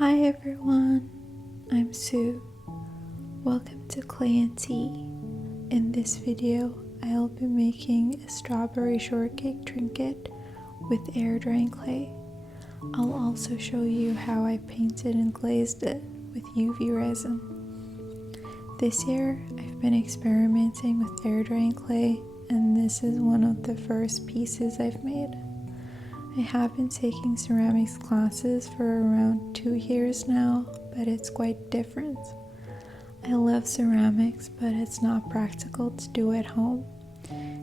Hi everyone, I'm Sue. Welcome to Clay and Tea. In this video, I'll be making a strawberry shortcake trinket with air drying clay. I'll also show you how I painted and glazed it with UV resin. This year, I've been experimenting with air drying clay, and this is one of the first pieces I've made. I have been taking ceramics classes for around 2 years now, but it's quite different. I love ceramics, but it's not practical to do at home,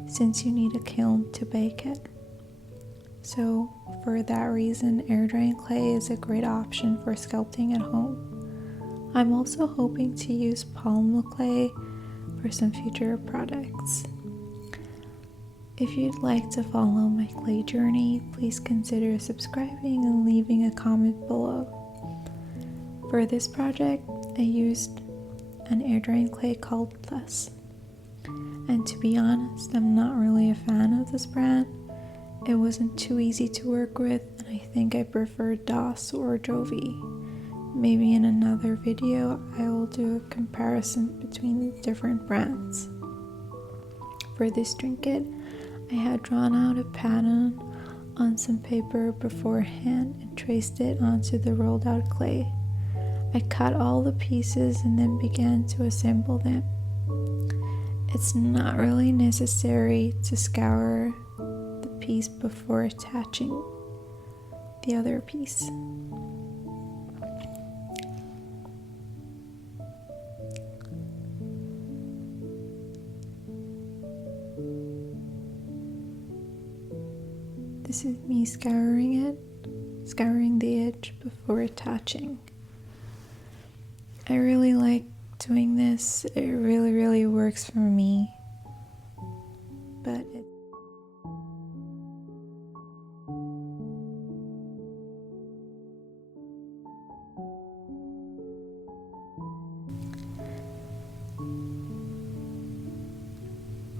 since you need a kiln to bake it. So, for that reason, air drying clay is a great option for sculpting at home. I'm also hoping to use palm clay for some future products. If you'd like to follow my clay journey, please consider subscribing and leaving a comment below. For this project, I used an air drying clay called Plus. And to be honest, I'm not really a fan of this brand. It wasn't too easy to work with, and I think I prefer DOS or Jovi. Maybe in another video, I will do a comparison between the different brands. For this trinket, I had drawn out a pattern on some paper beforehand and traced it onto the rolled out clay. I cut all the pieces and then began to assemble them. It's not really necessary to scour the piece before attaching the other piece. This is me scouring the edge before attaching. I really like doing this. It really works for me. But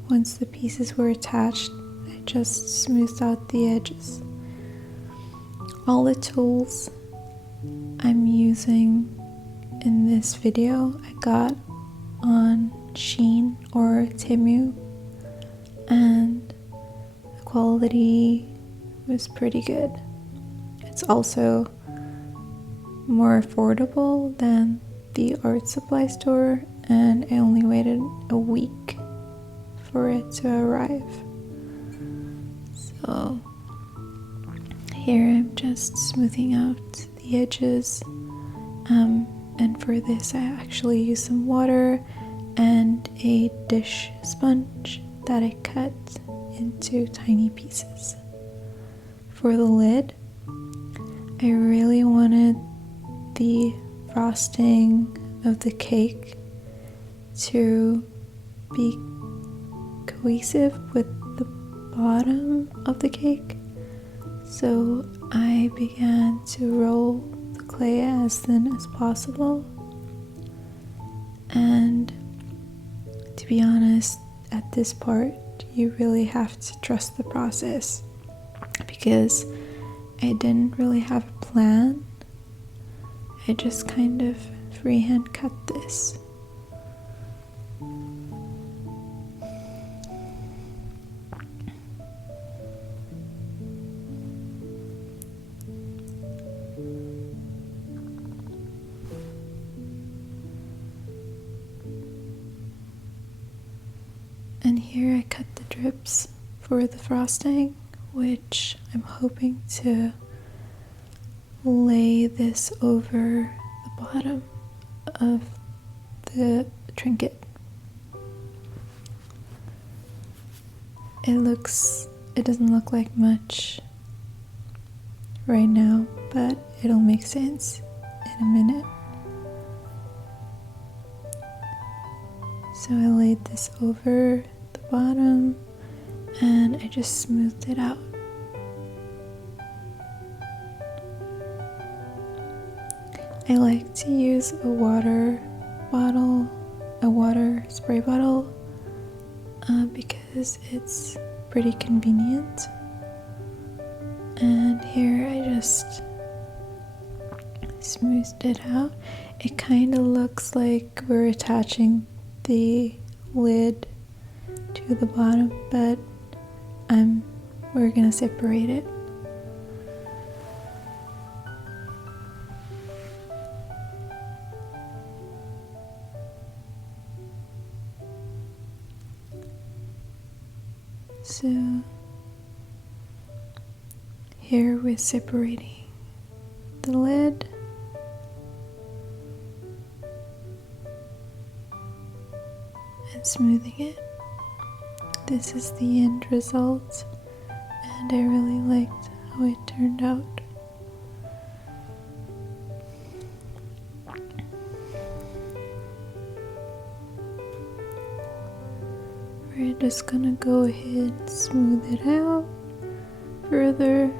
once the pieces were attached, I just smoothed out the edges. All the tools I'm using in this video I got on Shein or Temu, and the quality was pretty good. It's also more affordable than the art supply store, and I only waited a week for it to arrive. So here I'm just smoothing out the edges, and for this I actually used some water and a dish sponge that I cut into tiny pieces. For the lid, I really wanted the frosting of the cake to be cohesive with the bottom of the cake, so I began to roll the clay as thin as possible. And to be honest, at this part you really have to trust the process, because I didn't really have a plan. I just kind of freehand cut this. And here I cut the drips for the frosting, which I'm hoping to lay this over the bottom of the trinket. It doesn't look like much right now, but it'll make sense in a minute. So I laid this over the bottom and I just smoothed it out. I like to use a water spray bottle, because it's pretty convenient. And here I just smoothed it out. It kind of looks like we're attaching the lid to the bottom, but we're gonna separate it. So here we're separating the lid and smoothing it. This is the end result, and I really liked how it turned out. We're just gonna go ahead and smooth it out further.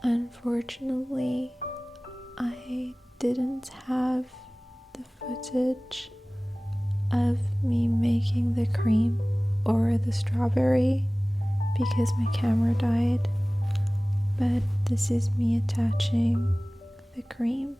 Unfortunately, I didn't have the footage of me making the cream or the strawberry because my camera died, but this is me attaching the cream.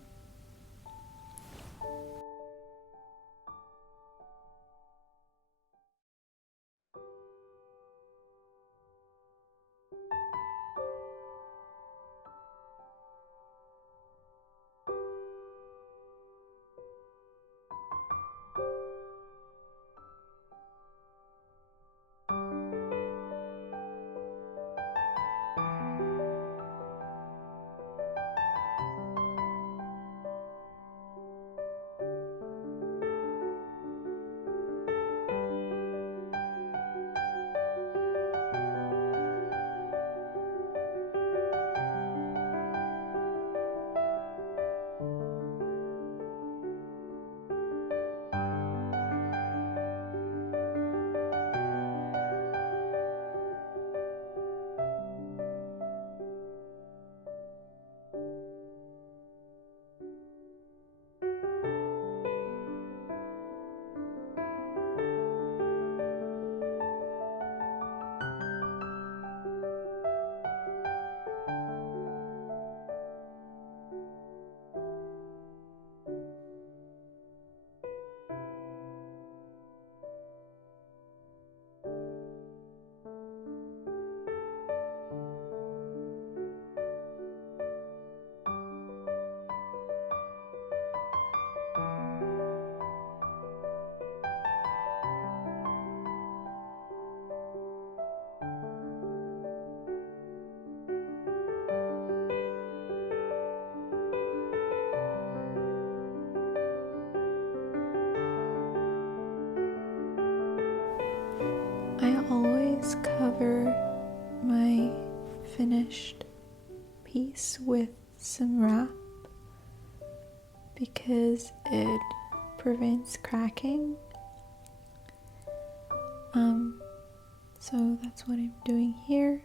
cover my finished piece with some wrap because it prevents cracking. So that's what I'm doing here.